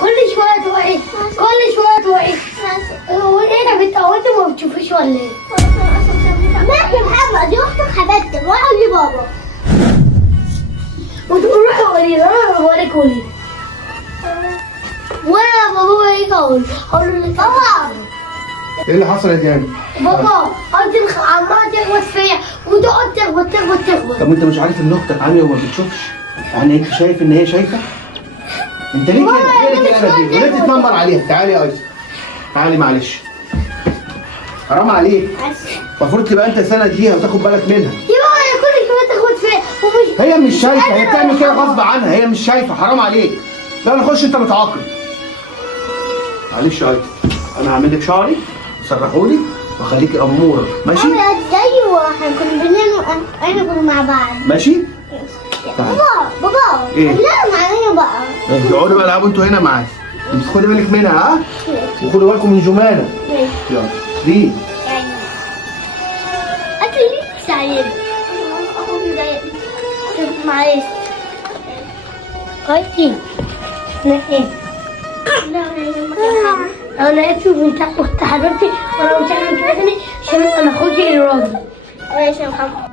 كل شويه تقعي كل شويه تقعي. هو ايه يا بنت؟ هو انت ما بتشوفيش ولا ايه؟ ماشي يا محمد، دي اختك حبيبتك، روحي قولي بابا. وتروحي قولي له، انا بقولك قولي له. وانا بابا هيك اقول له بابا. ايه اللي حصل يا ديانا؟ بابا انت عماله تخبط فيا وتقعد تخبط. طب وانت مش عارف ان اختك عاميه وما بتشوفش؟ يعني انت شايف ان هي شايفه؟ انت ليه كده دي؟ وليه تتنمر عليها؟ تعالي يا ايسر، تعالي معلش. حرام عليك. المفروض تبقى انت سند ليها وتاخد بالك منها. يا بابا انا كل شويه تخبط فيا ومش هي مش شايفه، هي بتعمل كده غصب عنها، هي مش شايفه. حرام عليك. لا نخش، انت متعاقب. معلش يا ايسر، انا هعمل لك شعري سرحولي واخليكي اموره، ماشي؟ زي واحد كنا بنعمل، احنا كنا مع بعض. ماشي؟ بابا ايه؟ خلينا معايا بقى. اقعدوا بقى العبوا انتوا هنا معايا. انت خدي بالك منها، ها؟ وخدوا بالكم من جمانه. يلا دي اكل ليك سعيد. معلش. قلتي ايه؟ انا لقيت بنت اخت حبيبتي وانا مش عارفه عشان انا اخوكي الراجل. ماشي يا محمد.